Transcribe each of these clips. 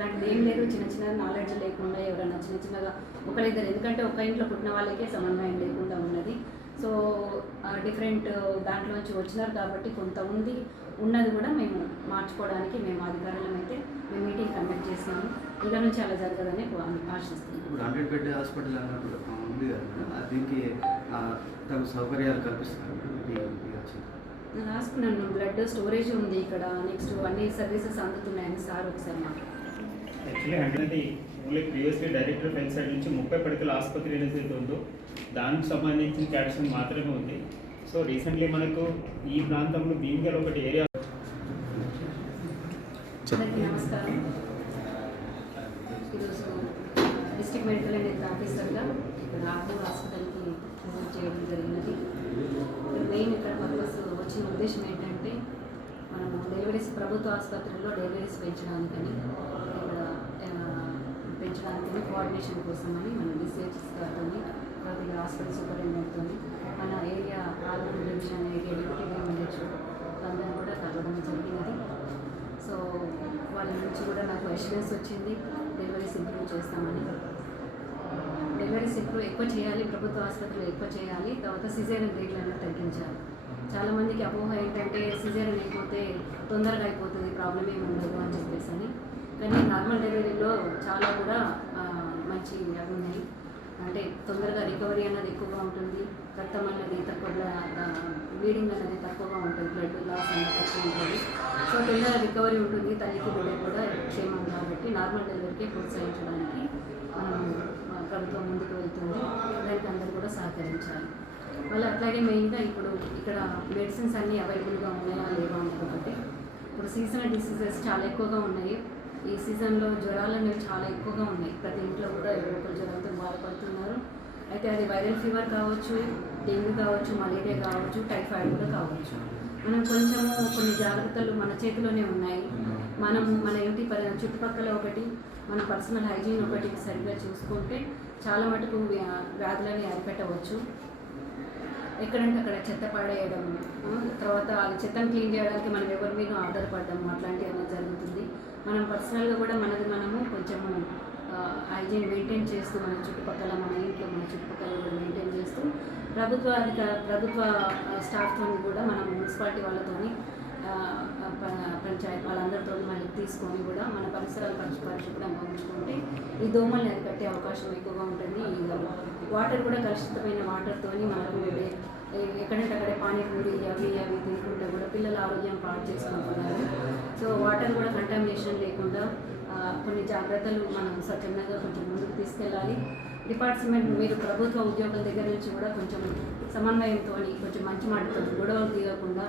అట్లాంటిది ఏం లేదు చిన్న చిన్న నాలెడ్జ్ లేకుండా ఎవరైనా చిన్న చిన్నగా ఒకరిద్దరు ఎందుకంటే ఒక ఇంట్లో పుట్టిన వాళ్ళకే సమన్వయం లేకుండా ఉన్నది. సో డిఫరెంట్ దాంట్లోంచి వచ్చినారు కాబట్టి కొంత ఉంది ఉన్నది కూడా మేము మార్చుకోవడానికి మేము అధికారులం అయితే మేము మీటింగ్ కండక్ట్ చేసినాము ఇక నుంచి అలా జరగదని ఆశిస్తున్నాం. ఇప్పుడు హండ్రెడ్ బెడ్ హాస్పిటల్ అన్నప్పుడు ఉంది కదా మేడం అది దీనికి ఆ, తగు సౌకర్యాలు కల్పిస్తున్నారు మేడం? ఈ- ఈ వచ్చి. నేను రాసుకున్నాను బ్లడ్ స్టోరేజ్ ఉంది ఇక్కడ నెక్స్ట్ అన్ని సర్వీసెస్ అందుతున్నాయని సార్ ఒకసారి మాట్లాడారు. యాక్చువల్లీ అంటే only previously director fence side నుంచి ముప్పై పడకల ఆసుపత్రి అనేది ఉందో దానికి సంబంధించిన క్యాప్షన్ మాత్రమే ఉంది. సో రీసెంట్లీ మనకు ఈ ప్రాంతంలో భీమ్గల్ ఒకటి ఏరియా నమస్కారం. ఈరోజు డిస్ట్రిక్ట్ మెడికల్ అండ్ హెల్త్ ఆఫీసర్గా ఇక్కడ ఆర్డర్ హాస్పిటల్కి విజిట్ చేయడం జరిగినది. మెయిన్ ఇక్కడ పర్పస్ వచ్చిన ఉద్దేశం ఏంటంటే మనం డెలివరీస్ ప్రభుత్వ ఆసుపత్రుల్లో డెలివరీస్ పెంచడానికని పెంచడానికని కోఆర్డినేషన్ అని మన డిసిహెచ్ఎస్ గారితో తర్వాత హాస్పిటల్ సూపరింటెండెంట్తో మన ఏరియా ఆరోగ్య డివిజన్ ఏరియా డిప్యూటీ మేనేజర్ అందరూ కూడా కలవడం జరిగినది. సో వాళ్ళ నుంచి కూడా నాకు అష్యూరెన్స్ వచ్చింది డెలివరీస్ ఇంప్రూవ్ చేస్తామని. డెలివరీస్ ఇంప్రూవ్ ఎక్కువ చేయాలి ప్రభుత్వ ఆసుపత్రిలో ఎక్కువ చేయాలి తర్వాత సిజేరియన్ రేట్లు అనేది తగ్గించాలి. చాలామందికి అపోహ ఏంటంటే సిజేరియన్ అయిపోతే తొందరగా అయిపోతుంది ప్రాబ్లం ఏమి ఉండదు అని చెప్పేసి అని. కానీ నార్మల్ డెలివరీలో చాలా కూడా మంచి అవి ఉన్నాయి. అంటే తొందరగా రికవరీ అనేది ఎక్కువగా ఉంటుంది. రక్తం అనేది తక్కువ బ్లీడింగ్ అనేది తక్కువగా ఉంటుంది. బ్లడ్ లాస్ అనేది తక్కువ ఉంటుంది. సో తొందరగా రికవరీ ఉంటుంది. తల్లికి బిడ్డ కూడా క్షేమం కాబట్టి నార్మల్ డెలివరీకి ప్రోత్సహించడానికి మనం ప్రభుత్వం ముందుకు వెళ్తుంది. దానికి అందరూ కూడా సహకరించాలి. మళ్ళీ అట్లాగే మెయిన్గా ఇప్పుడు ఇక్కడ మెడిసిన్స్ అన్నీ అవైలబుల్గా ఉన్నాయా లేవా అనేది ఒకటి. ఇప్పుడు సీజనల్ డిసీజెస్ చాలా ఎక్కువగా ఉన్నాయి. ఈ సీజన్లో జ్వరాలు అనేవి చాలా ఎక్కువగా ఉన్నాయి. ప్రతి ఇంట్లో కూడా ఎవరో ఒకరు జ్వరంతో బాధపడుతున్నారు. అయితే అది వైరల్ ఫీవర్ కావచ్చు డెంగ్యూ కావచ్చు మలేరియా కావచ్చు టైఫాయిడ్ కూడా కావచ్చు. మనం కొంచెము కొన్ని జాగ్రత్తలు మన చేతిలోనే ఉన్నాయి. మనం మన ఇంటి పరి చుట్టుపక్కల ఒకటి మన పర్సనల్ హైజీన్ ఒకటి సరిగ్గా చూసుకుంటే చాలా మటుకు వ్యా- వ్యాధులని అరిపెట్టవచ్చు ఎక్కడంటే అక్కడ చెత్త పడేయడం తర్వాత చెత్తను క్లీన్ చేయడానికి మనం ఎవరి మీద ఆధారపడడం అట్లాంటివి అనేది జరుగుతుంది మనం పర్సనల్గా కూడా మనది మనము కొంచెము హైజీన్ మెయింటైన్ చేస్తూ మన చుట్టుపక్కల మన ఇంట్లో మన చుట్టుపక్కల కూడా మెయింటైన్ చేస్తూ ప్రభుత్వ అధిక ప్రభుత్వ స్టాఫ్తో కూడా మనం మున్సిపాలిటీ వాళ్ళతోని పంచాయతీ వాళ్ళందరితో మళ్ళీ తీసుకొని కూడా మన పరిసరాలు పరిశు పరిశుభ్రంగా ఉంచుకుంటే ఈ దోమల్ని అరికట్టే అవకాశం ఎక్కువగా ఉంటుంది. ఈ వాటర్ కూడా కలుషితమైన వాటర్తోని మనకు ఎక్కడంటే అక్కడే పానీపూరి అవి అవి తినుకుంటే కూడా పిల్లల ఆరోగ్యం పాడు చేసుకుంటున్నారు సో వాటర్ కూడా కంటామినేషన్ లేకుండా కొన్ని జాగ్రత్తలు మనం స్వచ్ఛందంగా కొంచెం ముందుకు తీసుకెళ్ళాలి. డిపార్ట్మెంట్ మీరు ప్రభుత్వ ఉద్యోగుల దగ్గర నుంచి కూడా కొంచెం సమన్వయంతో కొంచెం మంచి మాటతో గొడవలు తీయకుండా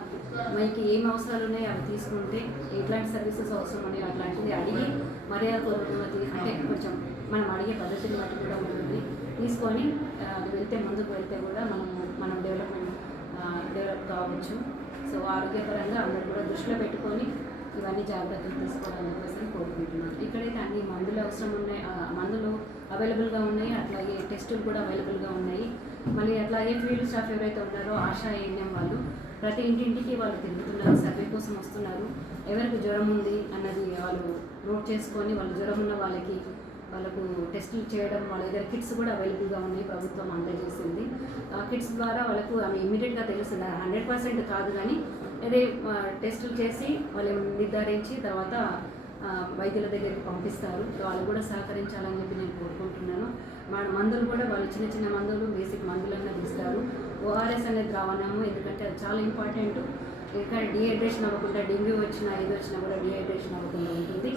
మనకి ఏం అవసరాలు ఉన్నాయో అవి తీసుకుంటే ఎట్లాంటి సర్వీసెస్ అవసరం ఉన్నాయో అట్లాంటిది అడిగి మర్యాద పూర్వకంగా అంటే కొంచెం మనం అడిగే పద్ధతిని బట్టి కూడా ఉంటుంది. తీసుకొని అది వెళ్తే ముందుకు వెళ్తే కూడా మనం మనం డెవలప్మెంట్ డెవలప్ కావచ్చు. సో ఆరోగ్యపరంగా అందరూ కూడా దృష్టిలో పెట్టుకొని ఇవన్నీ జాగ్రత్తలు తీసుకోవడం కోసం కోరుకుంటున్నాను. ఇక్కడైతే అన్ని మందులు అవసరం ఉన్నాయి. మందులు అవైలబుల్గా ఉన్నాయి. అట్లాగే టెస్టులు కూడా అవైలబుల్గా ఉన్నాయి. మళ్ళీ అట్లాగే ఫీల్డ్ స్టాఫ్ ఎవరైతే ఉన్నారో ఆశా ఏఎన్ఎం వాళ్ళు ప్రతి ఇంటింటికి వాళ్ళు తిరుగుతున్నారు. సర్వే కోసం వస్తున్నారు. ఎవరికి జ్వరం ఉంది అన్నది వాళ్ళు నోట్ చేసుకొని వాళ్ళు జ్వరం ఉన్న వాళ్ళకి వాళ్ళకు టెస్టులు చేయడం వాళ్ళ దగ్గర కిట్స్ కూడా అవైలబుల్గా ఉన్నాయి. ప్రభుత్వం అందజేసింది. ఆ కిట్స్ ద్వారా వాళ్ళకు ఆమె ఇమీడియట్గా తెలుస్తుంది హండ్రెడ్ పర్సెంట్ కాదు కానీ అదే టెస్టులు చేసి వాళ్ళు నిర్ధారించి తర్వాత వైద్యుల దగ్గరికి పంపిస్తారు. వాళ్ళు కూడా సహకరించాలని చెప్పి నేను కోరుకుంటున్నాను. మన మందులు కూడా వాళ్ళు చిన్న చిన్న మందులు బేసిక్ మందులన్నా ఇస్తారు ఓఆర్ఎస్ అనేది ద్రావణము ఎందుకంటే అది చాలా ఇంపార్టెంట్. ఇక్కడ డిహైడ్రేషన్ అవ్వకుండా డెంగ్యూ వచ్చినా ఏది వచ్చినా కూడా డిహైడ్రేషన్ అవ్వకుండా ఉంటుంది.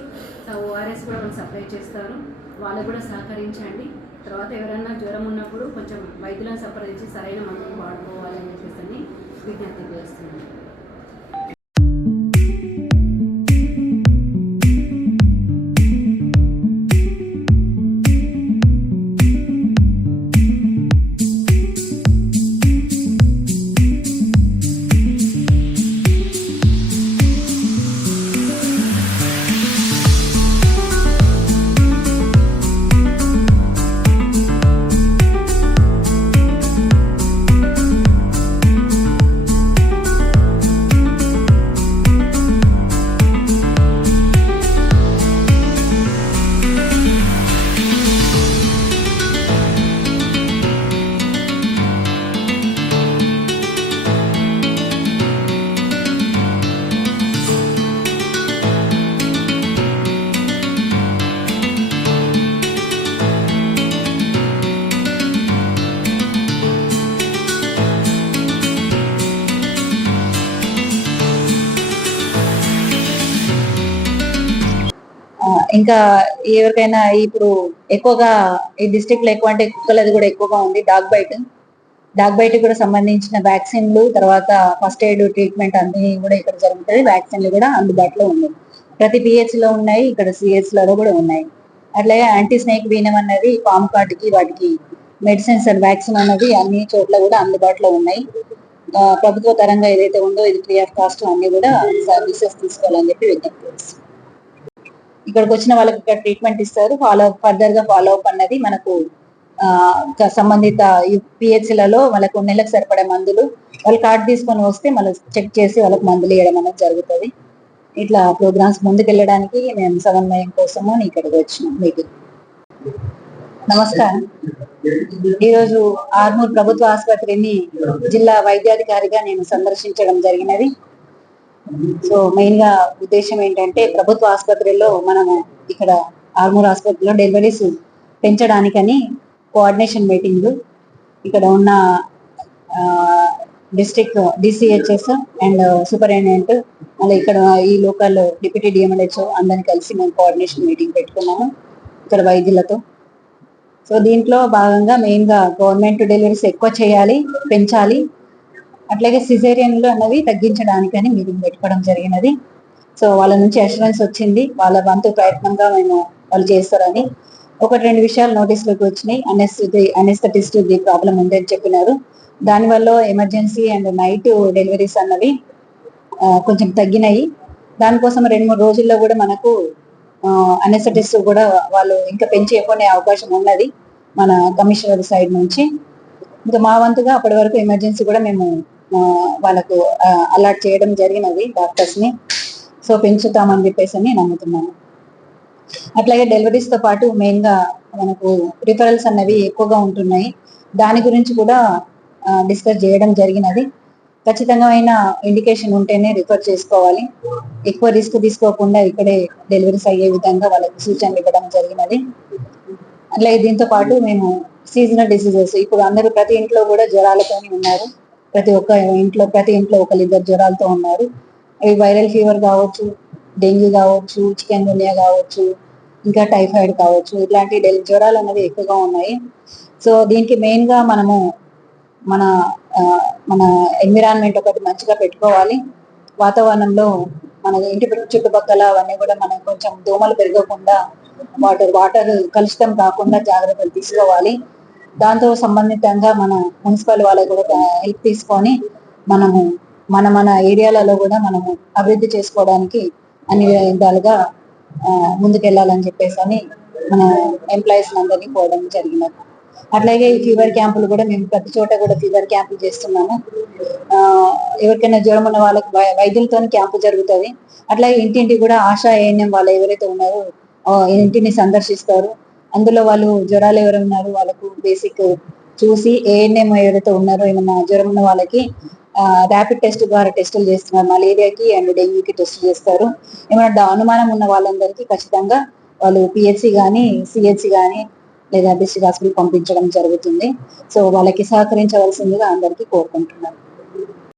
సో ఓఆర్ఎస్ కూడా వాళ్ళు సప్లై చేస్తారు. వాళ్ళు కూడా సహకరించండి. తర్వాత ఎవరైనా జ్వరం ఉన్నప్పుడు కొంచెం వైద్యులను సంప్రదించి సరైన మందులు వాడుకోవాలని చెప్పేసి విజ్ఞప్తి చేస్తున్నాను. ఇంకా ఎవరికైనా ఇప్పుడు ఎక్కువగా ఈ డిస్ట్రిక్ట్లో ఎక్కువ అంటే కుక్కలది కూడా ఎక్కువగా ఉంది డాగ్ బైట్ డాగ్ బైట్ కూడా సంబంధించిన వ్యాక్సిన్లు తర్వాత ఫస్ట్ ఎయిడ్ ట్రీట్మెంట్ అన్ని కూడా ఇక్కడ జరుగుతుంది వ్యాక్సిన్లు కూడా అందుబాటులో ఉన్నాయి. ప్రతి పిహెచ్లో ఉన్నాయి ఇక్కడ సిహెచ్లలో కూడా ఉన్నాయి. అట్లాగే యాంటీ స్నేక్ వీనం అన్నది పాము కాటుకి వాటికి మెడిసిన్స్ అండ్ వ్యాక్సిన్ అన్నది అన్ని చోట్ల కూడా అందుబాటులో ఉన్నాయి. ప్రభుత్వ తరంగా ఏదైతే ఉందో ఇది ఫ్రీ ఆఫ్ కాస్ట్ అన్ని కూడా సర్వీసెస్ తీసుకోవాలని చెప్పి విజ్ఞప్తి ఇక్కడికి వచ్చిన వాళ్ళకి ఇక్కడ ట్రీట్మెంట్ ఇస్తారు. ఫాలో ఫర్దర్గా ఫాలో అప్ అన్నది మనకు సంబంధిత పిహెచ్లలో వాళ్ళకు నెలకు సరిపడే మందులు. వాళ్ళు కార్డు తీసుకొని వస్తే మళ్ళీ చెక్ చేసి వాళ్ళకి మందులు ఇవ్వడం అనేది జరుగుతుంది. ఇట్లా ప్రోగ్రామ్స్ ముందుకెళ్ళడానికి మేము సమన్వయం కోసము ఇక్కడికి వచ్చినాం మీకు నమస్కారం. ఈరోజు ఆర్మూర్ ప్రభుత్వ ఆసుపత్రిని జిల్లా వైద్యాధికారిగా నేను సందర్శించడం జరిగినది. సో మెయిన్గా ఉద్దేశం ఏంటంటే ప్రభుత్వ ఆసుపత్రిలో మనము ఇక్కడ ఆర్మూర్ ఆసుపత్రిలో డెలివరీస్ పెంచడానికని కోఆర్డినేషన్ మీటింగ్ ఇక్కడ ఉన్న డిస్ట్రిక్ట్ డిసిహెచ్ఎస్ అండ్ సూపరింటెండెంట్ మళ్ళీ ఇక్కడ ఈ లోకల్ డిప్యూటీ డిఎంఎల్హెచ్ఓ అందరిని కలిసి మేము కోఆర్డినేషన్ మీటింగ్ పెట్టుకున్నాము ఇక్కడ వైద్యులతో. సో దీంట్లో భాగంగా మెయిన్గా గవర్నమెంట్ డెలివరీస్ ఎక్కువ చేయాలి పెంచాలి. అట్లాగే సిజేరియన్లు అన్నవి తగ్గించడానికని మీటింగ్ పెట్టుకోవడం జరిగినది. సో వాళ్ళ నుంచి అష్యూరెన్స్ వచ్చింది. వాళ్ళ వంతు ప్రయత్నంగా మేము వాళ్ళు చేస్తారని. ఒకటి రెండు విషయాలు నోటీసులోకి వచ్చినాయి. అనెస్థి అనెస్థటిస్ట్ ది ప్రాబ్లం ఉంది అని చెప్పినారు. దానివల్ల ఎమర్జెన్సీ అండ్ నైట్ డెలివరీస్ అన్నవి కొంచెం తగ్గినాయి. దానికోసం రెండు మూడు రోజుల్లో కూడా మనకు అనెస్థటిస్ట్ కూడా వాళ్ళు ఇంకా పెంచి ఎక్కువనే అవకాశం ఉన్నది మన కమిషనర్ సైడ్ నుంచి. ఇంకా మా వంతుగా అప్పటి వరకు ఎమర్జెన్సీ కూడా మేము వాళ్ళకు అలాట్ చేయడం జరిగినది డాక్టర్స్ని సో పెంచుతామని చెప్పేసి అని నమ్ముతున్నాను. అట్లాగే డెలివరీస్తో పాటు మెయిన్గా మనకు రిఫరల్స్ అన్నవి ఎక్కువగా ఉంటున్నాయి. దాని గురించి కూడా డిస్కస్ చేయడం జరిగినది. ఖచ్చితంగా ఇండికేషన్ ఉంటేనే రిఫర్ చేసుకోవాలి. ఎక్కువ రిస్క్ తీసుకోకుండా ఇక్కడే డెలివరీస్ అయ్యే విధంగా వాళ్ళకి సూచనలు ఇవ్వడం జరిగినది. అట్లాగే దీంతో పాటు మేము సీజనల్ డిసీజెస్ ఇప్పుడు అందరూ ప్రతి ఇంట్లో కూడా జ్వరాలతోనే ఉన్నారు. ప్రతి ఒక్క ఇంట్లో ప్రతి ఇంట్లో ఒకరిద్దరు జ్వరాలతో ఉన్నారు. అవి వైరల్ ఫీవర్ కావచ్చు డెంగ్యూ కావచ్చు చికెన్ గునియా కావచ్చు ఇంకా టైఫాయిడ్ కావచ్చు ఇట్లాంటి డెల్- జ్వరాలు అనేవి ఎక్కువగా ఉన్నాయి. సో దీనికి మెయిన్గా మనము మన మన ఎన్విరాన్మెంట్ ఒకటి మంచిగా పెట్టుకోవాలి. వాతావరణంలో మన ఇంటి చుట్టుపక్కల అవన్నీ కూడా మనం కొంచెం దోమలు పెరగకుండా వాటర్ వాటర్ కలుషితం కాకుండా జాగ్రత్తలు తీసుకోవాలి. దాంతో సంబంధితంగా మన మున్సిపల్ వాళ్ళ కూడా హెల్ప్ తీసుకొని మనము మన మన ఏరియాలలో కూడా మనము అభివృద్ధి చేసుకోవడానికి అన్ని విధాలుగా ముందుకెళ్ళాలని చెప్పేసి అని మన ఎంప్లాయీస్ అందరినీ కోవడం జరిగినది. అట్లాగే ఈ ఫీవర్ క్యాంపులు కూడా మేము ప్రతి చోట కూడా ఫీవర్ క్యాంపులు చేస్తున్నాము. ఎవరికైనా జ్వరం ఉన్న వాళ్ళకి వై- వైద్యులతో క్యాంపు జరుగుతుంది. అట్లాగే ఇంటింటి కూడా ఆశా ఏఎన్ఎం వాళ్ళు ఎవరైతే ఉన్నారో ఇంటిని సందర్శిస్తారు. అందులో వాళ్ళు జ్వరాలు ఎవరు ఉన్నారు వాళ్ళకు బేసిక్ చూసి ఏఎన్ఎం ఎవరైతే ఉన్నారో ఏమైనా జ్వరం ఉన్న వాళ్ళకి ర్యాపిడ్ టెస్ట్ ద్వారా టెస్టులు చేస్తున్నారు. మలేరియాకి అండ్ డెంగ్యూకి టెస్ట్ చేస్తారు. ఏమైనా అనుమానం ఉన్న వాళ్ళందరికీ ఖచ్చితంగా వాళ్ళు పిహెచ్సి కానీ సిహెచ్సి కానీ లేదా డిస్ట్రిక్ట్ హాస్పిటల్ పంపించడం జరుగుతుంది. సో వాళ్ళకి సహకరించవలసిందిగా అందరికీ కోరుకుంటున్నాను.